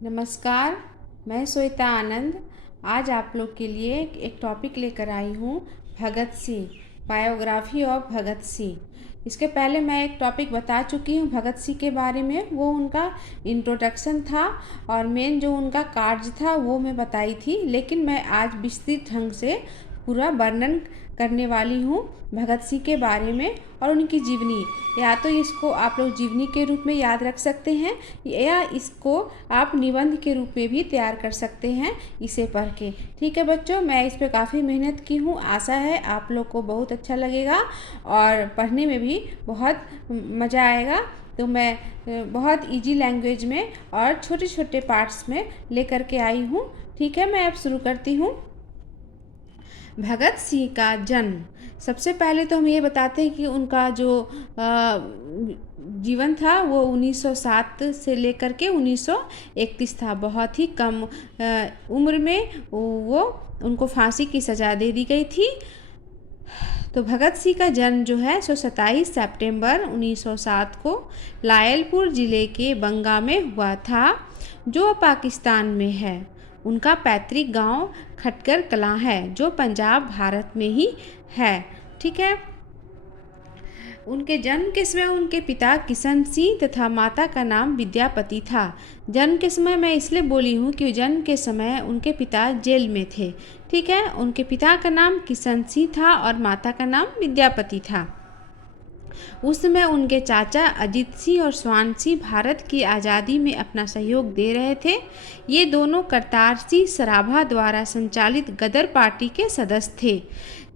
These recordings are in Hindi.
नमस्कार, मैं श्वेता आनंद आज आप लोग के लिए एक टॉपिक लेकर आई हूँ। Bhagat Singh, biography of Bhagat Singh. इसके पहले मैं एक टॉपिक बता चुकी हूँ भगत सिंह के बारे में। वो उनका इंट्रोडक्शन था और मेन जो उनका कार्य था वो मैं बताई थी, लेकिन मैं आज विस्तृत ढंग से पूरा वर्णन करने वाली हूँ भगत सिंह के बारे में और उनकी जीवनी। या तो इसको आप लोग जीवनी के रूप में याद रख सकते हैं या इसको आप निबंध के रूप में भी तैयार कर सकते हैं इसे पढ़ के। ठीक है बच्चों, मैं इस पे काफ़ी मेहनत की हूँ। आशा है आप लोग को बहुत अच्छा लगेगा और पढ़ने में भी बहुत मज़ा आएगा। तो मैं बहुत इजी लैंग्वेज में और छोटे छोटे पार्ट्स में लेकर के आई हूँ। ठीक है, मैं अब शुरू करती हूँ। भगत सिंह का जन्म, सबसे पहले तो हम ये बताते हैं कि उनका जो जीवन था वो 1907 से लेकर के 1931 था। बहुत ही कम उम्र में वो उनको फांसी की सज़ा दे दी गई थी। तो भगत सिंह का जन्म जो है सो 27 सितंबर 1907 को लायलपुर ज़िले के बंगा में हुआ था, जो पाकिस्तान में है। उनका पैतृक गांव खटकर कलां है, जो पंजाब भारत में ही है। ठीक है, उनके जन्म के समय उनके पिता किशन सिंह तथा माता का नाम विद्यापति था। जन्म के समय मैं इसलिए बोली हूँ कि जन्म के समय उनके पिता जेल में थे। ठीक है, उनके पिता का नाम किशन सिंह था और माता का नाम विद्यापति था। उस समय उनके चाचा अजीत सिंह और स्वान सिंह भारत की आज़ादी में अपना सहयोग दे रहे थे। ये दोनों करतार सिंह सराभा द्वारा संचालित गदर पार्टी के सदस्य थे।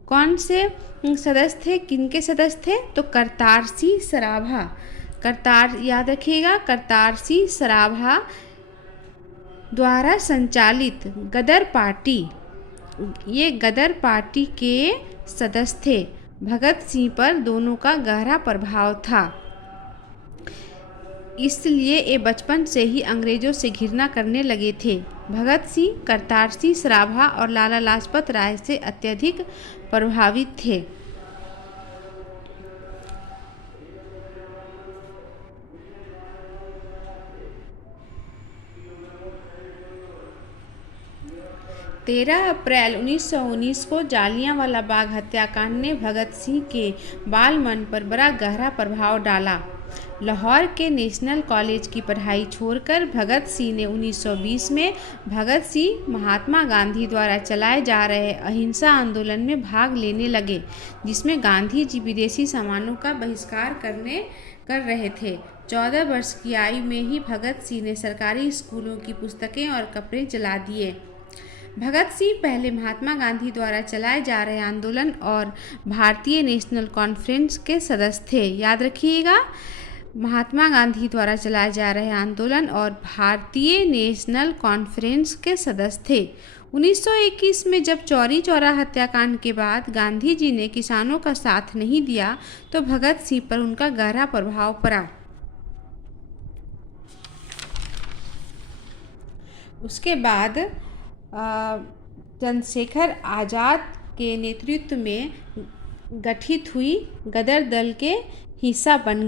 कौन से सदस्य थे, किनके सदस्य थे? तो करतार सिंह सराभा, करतार याद रखिएगा, करतार सिंह सराभा द्वारा संचालित गदर पार्टी, ये गदर पार्टी के सदस्य थे। भगत सिंह पर दोनों का गहरा प्रभाव था, इसलिए ये बचपन से ही अंग्रेजों से घृणा करने लगे थे। भगत सिंह करतार सिंह सराभा और लाला लाजपत राय से अत्यधिक प्रभावित थे। तेरह अप्रैल 1919 को जालियांवाला बाग हत्याकांड ने भगत सिंह के बाल मन पर बड़ा गहरा प्रभाव डाला। लाहौर के नेशनल कॉलेज की पढ़ाई छोड़कर भगत सिंह ने 1920 में भगत सिंह महात्मा गांधी द्वारा चलाए जा रहे अहिंसा आंदोलन में भाग लेने लगे, जिसमें गांधी जी विदेशी सामानों का बहिष्कार कर रहे थे। 14 वर्ष की आयु में ही भगत सिंह ने सरकारी स्कूलों की पुस्तकें और कपड़े जला दिए। भगत सिंह पहले महात्मा गांधी द्वारा चलाए जा रहे आंदोलन और भारतीय नेशनल कॉन्फ्रेंस के सदस्य थे। याद रखिएगा, महात्मा गांधी द्वारा चलाए जा रहे आंदोलन और भारतीय नेशनल कॉन्फ्रेंस के सदस्य थे। 1921 में जब चौरी चौरा हत्याकांड के बाद गांधी जी ने किसानों का साथ नहीं दिया तो भगत सिंह पर उनका गहरा प्रभाव पड़ा। उसके बाद चंद्रशेखर आज़ाद के नेतृत्व में गठित हुई गदर दल के हिस्सा बन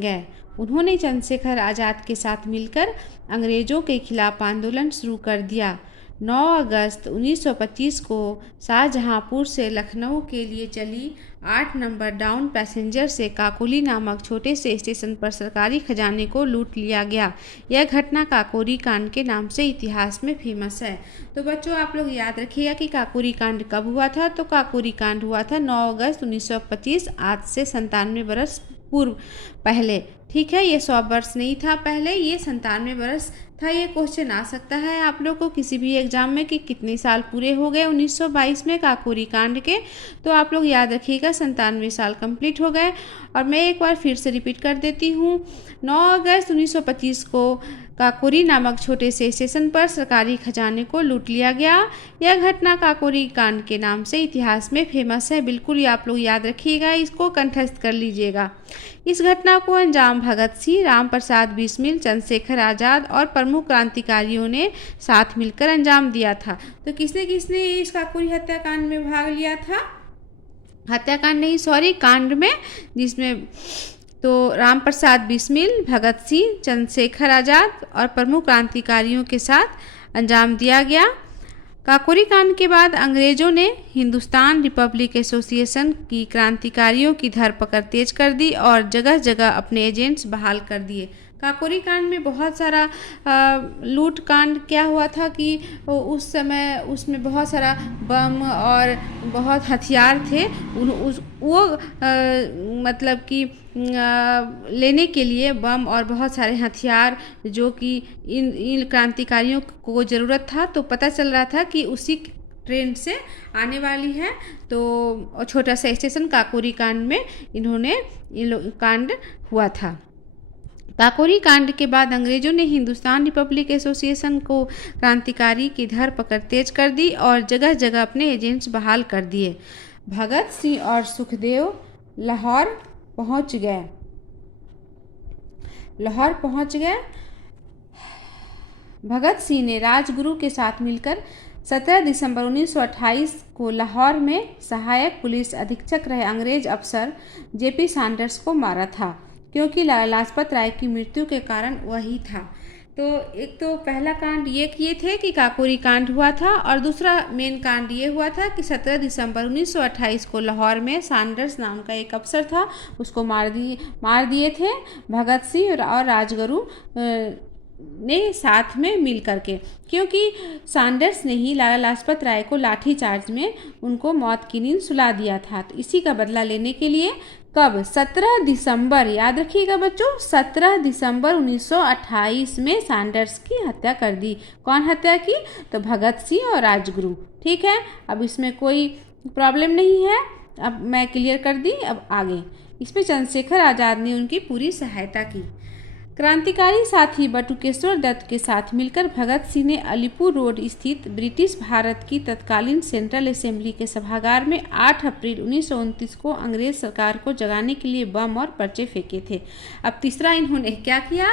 गए। उन्होंने चंद्रशेखर आज़ाद के साथ मिलकर अंग्रेज़ों के खिलाफ आंदोलन शुरू कर दिया। 9 अगस्त 1925 को शाहजहांपुर से लखनऊ के लिए चली 8 नंबर डाउन पैसेंजर से काकोरी नामक छोटे से स्टेशन पर सरकारी खजाने को लूट लिया गया। यह घटना काकोरी कांड के नाम से इतिहास में फेमस है। तो बच्चों आप लोग याद रखिएगा कि काकोरी कांड कब हुआ था। तो काकोरी कांड हुआ था 9 अगस्त 1925, आज से 97 वर्ष पूर्व पहले। ठीक है, ये 100 वर्ष नहीं था पहले, ये 97 वर्ष था। ये क्वेश्चन आ सकता है आप लोग को किसी भी एग्जाम में कि कितने साल पूरे हो गए 1922 में काकोरी कांड के। तो आप लोग याद रखिएगा 97 साल कंप्लीट हो गए। और मैं एक बार फिर से रिपीट कर देती हूँ, 9 अगस्त 1925 को काकोरी नामक छोटे से स्टेशन पर सरकारी खजाने को लूट लिया गया। यह घटना काकोरी कांड के नाम से इतिहास में फेमस है। बिल्कुल आप लोग याद रखिएगा, इसको कंठस्थ कर लीजिएगा। इस घटना को अंजाम भगत सिंह, राम प्रसाद बिस्मिल, चंद्रशेखर आज़ाद और प्रमुख क्रांतिकारियों ने साथ मिलकर अंजाम दिया था। तो किसने किसने इस काकोरी हत्याकांड में भाग लिया था? हत्याकांड नहीं, सॉरी, कांड में, जिसमें तो राम प्रसाद बिस्मिल, भगत सिंह, चंद्रशेखर आज़ाद और प्रमुख क्रांतिकारियों के साथ अंजाम दिया गया। काकोरी कांड के बाद अंग्रेजों ने हिंदुस्तान रिपब्लिक एसोसिएशन की क्रांतिकारियों की धरपकड़ तेज कर दी और जगह जगह अपने एजेंट्स बहाल कर दिए। काकोरी कांड में बहुत सारा लूट कांड क्या हुआ था कि उस समय उसमें बहुत सारा बम और बहुत हथियार थे। वो मतलब कि लेने के लिए बम और बहुत सारे हथियार जो कि इन क्रांतिकारियों को ज़रूरत था, तो पता चल रहा था कि उसी ट्रेन से आने वाली है। तो छोटा सा स्टेशन काकोरी कांड में इन्होंने कांड हुआ था। काकोरी कांड के बाद अंग्रेजों ने हिंदुस्तान रिपब्लिक एसोसिएशन को क्रांतिकारी की धरपकड़ तेज कर दी और जगह जगह अपने एजेंट्स बहाल कर दिए। भगत सिंह और सुखदेव लाहौर पहुंच गए। भगत सिंह ने राजगुरु के साथ मिलकर 17 दिसंबर 1928 को लाहौर में सहायक पुलिस अधीक्षक रहे अंग्रेज अफसर जेपी सैंडर्स को मारा था, क्योंकि लाला लाजपत राय की मृत्यु के कारण वही था। तो एक तो पहला कांड ये किए थे कि काकोरी कांड हुआ था, और दूसरा मेन कांड ये हुआ था कि 17 दिसंबर 1928 को लाहौर में सैंडर्स नाम का एक अफसर था, उसको मार दिए थे भगत सिंह और राजगुरु ने साथ में मिल करके, क्योंकि सैंडर्स ने ही लाला लाजपत राय को लाठी चार्ज में उनको मौत की नींद सुला दिया था। तो इसी का बदला लेने के लिए कब 17 दिसंबर, याद रखिएगा बच्चों, 17 दिसंबर 1928 में सैंडर्स की हत्या कर दी। कौन हत्या की? तो भगत सिंह और राजगुरु। ठीक है, अब इसमें कोई प्रॉब्लम नहीं है, अब मैं क्लियर कर दी। अब आगे इसमें चंद्रशेखर आज़ाद ने उनकी पूरी सहायता की। क्रांतिकारी साथी बटुकेश्वर दत्त के साथ मिलकर भगत सिंह ने अलीपुर रोड स्थित ब्रिटिश भारत की तत्कालीन सेंट्रल असेंबली के सभागार में 8 अप्रैल 1929 को अंग्रेज सरकार को जगाने के लिए बम और पर्चे फेंके थे। अब तीसरा इन्होंने क्या किया?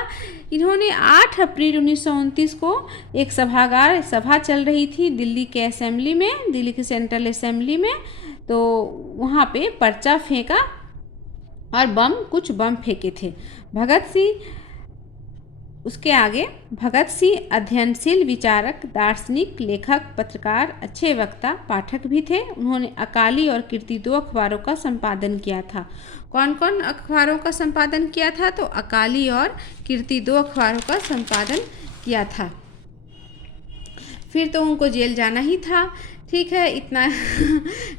इन्होंने 8 अप्रैल 1929 को एक सभा चल रही थी दिल्ली के असेंबली में, दिल्ली के सेंट्रल असेंबली में, तो वहाँ पे पर्चा फेंका और कुछ बम फेंके थे। उसके आगे भगत सिंह अध्ययनशील विचारक, दार्शनिक, लेखक, पत्रकार, अच्छे वक्ता, पाठक भी थे। उन्होंने अकाली और कीर्ति 2 अखबारों का संपादन किया था। कौन कौन अखबारों का संपादन किया था? तो अकाली और कीर्ति 2 अखबारों का संपादन किया था। फिर तो उनको जेल जाना ही था। ठीक है, इतना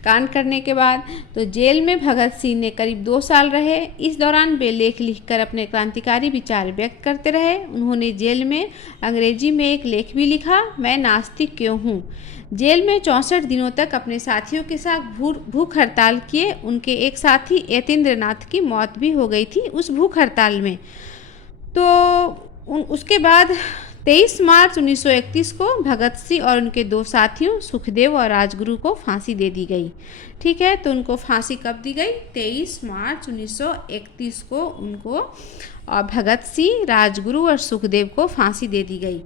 कांड करने के बाद तो जेल में भगत सिंह ने करीब 2 साल रहे। इस दौरान वे लेख लिखकर अपने क्रांतिकारी विचार व्यक्त करते रहे। उन्होंने जेल में अंग्रेजी में एक लेख भी लिखा, मैं नास्तिक क्यों हूँ। जेल में 64 दिनों तक अपने साथियों के साथ भूख हड़ताल किए। उनके एक साथी यतीन्द्र नाथ की मौत भी हो गई थी उस भूख हड़ताल में। तो उसके बाद 23 मार्च 1931 को भगत सिंह और उनके 2 साथियों सुखदेव और राजगुरु को फांसी दे दी गई। ठीक है, तो उनको फांसी कब दी गई? 23 मार्च 1931 को उनको और भगत सिंह, राजगुरु और सुखदेव को फांसी दे दी गई।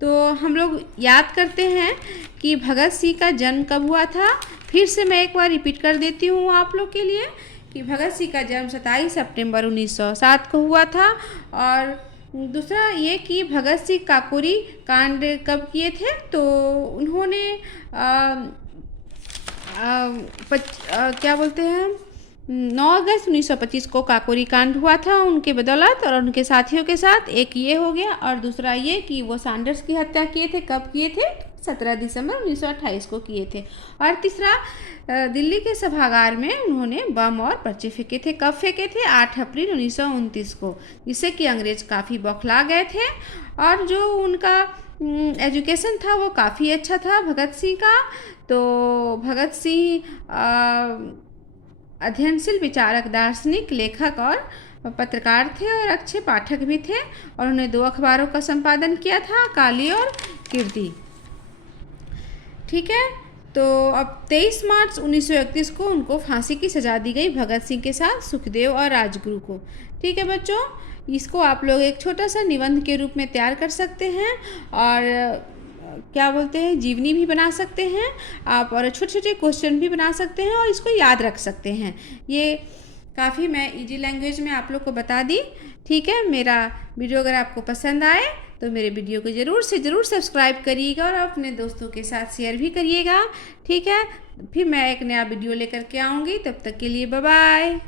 तो हम लोग याद करते हैं कि भगत सिंह का जन्म कब हुआ था। फिर से मैं एक बार रिपीट कर देती हूँ आप लोग के लिए कि भगत सिंह का जन्म 27 सितंबर 1907 को हुआ था। और दूसरा ये कि भगत सिंह काकोरी कांड कब किए थे? तो उन्होंने क्या बोलते हैं 9 अगस्त 1925 को काकोरी कांड हुआ था उनके बदौलत और उनके साथियों के साथ। एक ये हो गया, और दूसरा ये कि वो सैंडर्स की हत्या किए थे। कब किए थे? 17 दिसंबर 1928 को किए थे। और तीसरा, दिल्ली के सभागार में उन्होंने बम और पर्चे फेंके थे। कब फेंके थे? 8 अप्रैल 1929 को, जिससे कि अंग्रेज काफ़ी बौखला गए थे। और जो उनका एजुकेशन था वो काफ़ी अच्छा था भगत सिंह का। तो भगत सिंह अध्ययनशील विचारक, दार्शनिक, लेखक और पत्रकार थे और अच्छे पाठक भी थे। और उन्होंने 2 अखबारों का संपादन किया था, काली और कीर्ति। ठीक है, तो अब 23 मार्च 1931 को उनको फांसी की सज़ा दी गई, भगत सिंह के साथ सुखदेव और राजगुरु को। ठीक है बच्चों, इसको आप लोग एक छोटा सा निबंध के रूप में तैयार कर सकते हैं और क्या बोलते हैं जीवनी भी बना सकते हैं आप, और छोटे छोटे क्वेश्चन भी बना सकते हैं और इसको याद रख सकते हैं। ये काफ़ी मैं इजी लैंग्वेज में आप लोग को बता दी। ठीक है, मेरा वीडियो अगर आपको पसंद आए तो मेरे वीडियो को ज़रूर से ज़रूर सब्सक्राइब करिएगा और अपने दोस्तों के साथ शेयर भी करिएगा। ठीक है, फिर मैं एक नया वीडियो लेकर के आऊँगी, तब तक के लिए बाय बाय।